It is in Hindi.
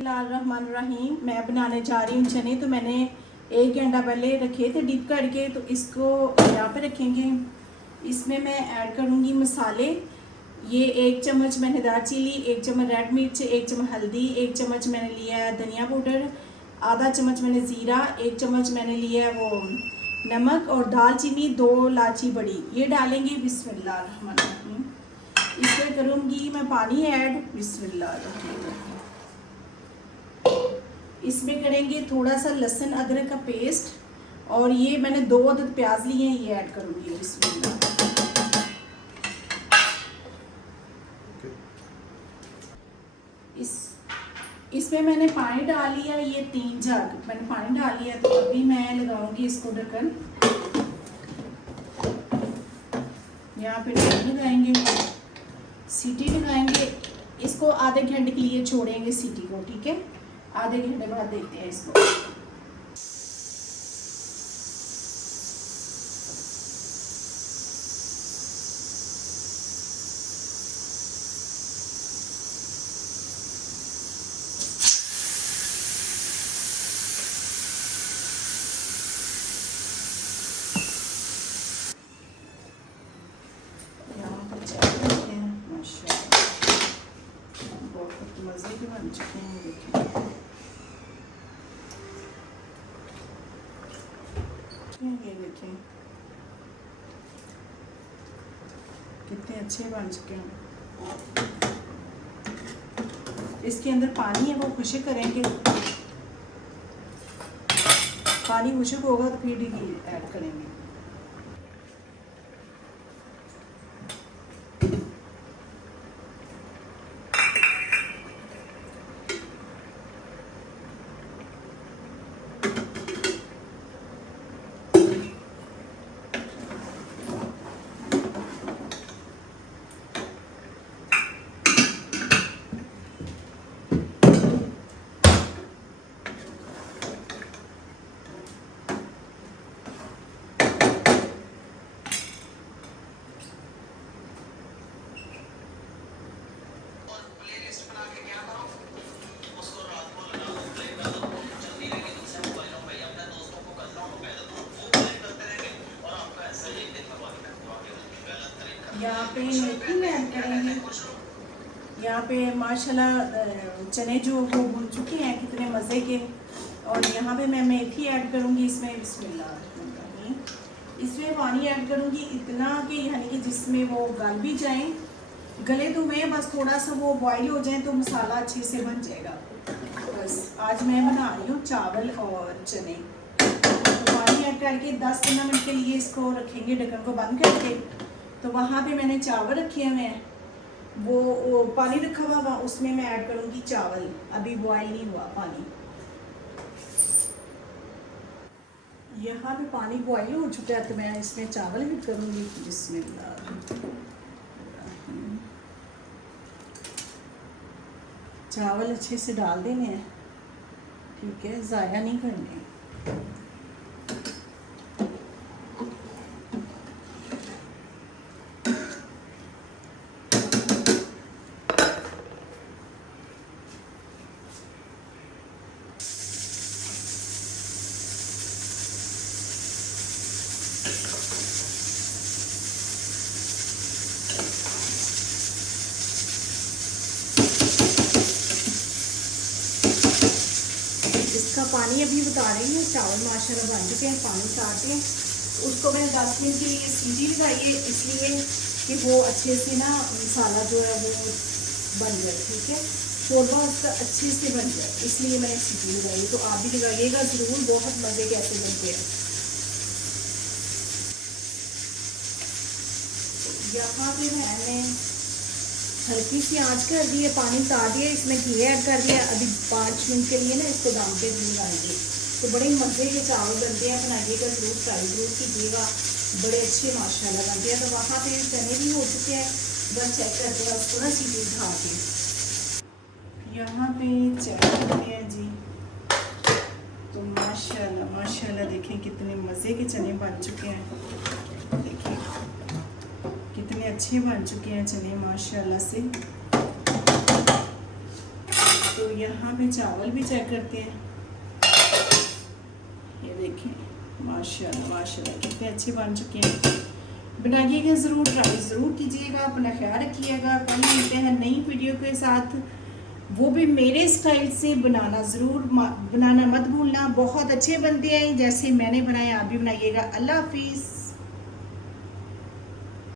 बिस्मिल्लाहिर्रहमानिर्रहीम। मैं बनाने जा रही हूँ चने। तो मैंने 1 घंटा पहले रखे थे डीप करके, तो इसको यहाँ पे रखेंगे। इसमें मैं ऐड करूँगी मसाले। ये 1 चम्मच मैंने दालचीनी, 1 चम्मच रेड मिर्च, 1 चम्मच हल्दी, 1 चम्मच मैंने लिया है धनिया पाउडर, आधा चम्मच मैंने ज़ीरा, 1 चम्मच मैंने लिया है वो नमक, और दालचीनी 2 इलायची बड़ी, ये डालेंगे। बिस्मिल्लाहिर्रहमानिर्रहीम। इसमें करूँगी मैं पानी ऐड। बिस्मिल्लाहिर्रहमानिर्रहीम। इसमें करेंगे थोड़ा सा लहसुन अदरक का पेस्ट, और ये मैंने 2 अदद प्याज लिए हैं, ये ऐड करूँगी। बिस्मिल्लाह। इसमें मैंने पानी डाल लिया, ये 3 जग मैंने पानी डाल लिया। तो अभी मैं लगाऊंगी इसको ढक्कन। यहाँ पे ढक्कन लगाएंगे, सीटी लगाएंगे। इसको आधे घंटे के लिए छोड़ेंगे सीटी को, ठीक है। आधे घंटे बाद देखते हैं इसको। यहाँ पर चेक करते हैं। माशाल्लाह बहुत मज़े के बन चुके हैं, देखिए। ये देखें कितने अच्छे बन चुके हैं। इसके अंदर पानी है, वो खुशक करेंगे। पानी खुशक होगा तो फिर ही ऐड करेंगे। यहाँ पे मेथी में ऐड करेंगे। यहाँ पे माशाल्लाह चने जो वो भून चुके हैं, कितने मज़े के। और यहाँ पे मैं मेथी ऐड करूँगी इसमें। बिस्मिल्लाह। इसमें पानी ऐड करूँगी इतना कि यानी कि जिसमें वो गल भी जाए, गले तो में बस थोड़ा सा वो बॉईल हो जाए तो मसाला अच्छे से बन जाएगा। बस आज मैं बना रही हूँ चावल और चने। तो पानी ऐड करके 10-15 मिनट के लिए इसको रखेंगे ढक्कन को बंद करके। तो वहाँ पे मैंने चावल रखे हुए हैं, वो पानी रखा हुआ, उसमें मैं ऐड करूँगी चावल। अभी बॉयल नहीं हुआ पानी। यहाँ पे पानी बॉयल हो चुका है, तो मैं इसमें चावल ऐड करूँगी। बिस्मिल्लाह। चावल अच्छे से डाल देने हैं, ठीक है, ज़ाया नहीं करने। इसका पानी अभी बता रही हूँ। चावल माशाल्लाह बन चुके हैं, पानी काट के उसको मैंने 10 मिनट के लिए सीटी लगाई है, इसलिए कि वो अच्छे से ना मसाला जो है वो बन जाए, ठीक है, शोरबा उसका अच्छे से बन जाए, इसलिए मैंने सीटी लगाई। तो आप भी लगाइएगा ज़रूर, बहुत मज़े के ऐसे बनते हैं। यहाँ पे मैंने हल्की सी आंच कर दी है, पानी उतार दिया, इसमें घी ऐड कर दिया। अभी 5 मिनट के लिए ना इसको दम पे लगाएंगे। तो बड़े मज़े के चावल बनते हैं, बनाइएगा ज़रूर, ट्राई ज़रूर कीजिएगा, बड़े अच्छे माशाल्लाह बनते हैं। तो वहाँ पे चने भी हो चुके हैं, बस चेक करते हैं उसको ना सीटी उठा के। यहाँ पे चेक करते हैं जी। तो माशाल्लाह माशाल्लाह देखें कितने मज़े के चने बन चुके हैं। देखिए कितने अच्छे बन चुके हैं चने माशाल्लाह से। तो यहाँ पे चावल भी चेक करते हैं। ये देखें, माशाल्लाह माशाल्लाह कितने अच्छे बन चुके हैं। बनाइएगा ज़रूर, ट्राई ज़रूर कीजिएगा, अपना ख्याल रखिएगा। कल मिलते हैं नई वीडियो के साथ, वो भी मेरे स्टाइल से। बनाना मत भूलना, बहुत अच्छे बनते हैं जैसे मैंने बनाए, आप भी बनाइएगा। अल्लाह हाफिज़।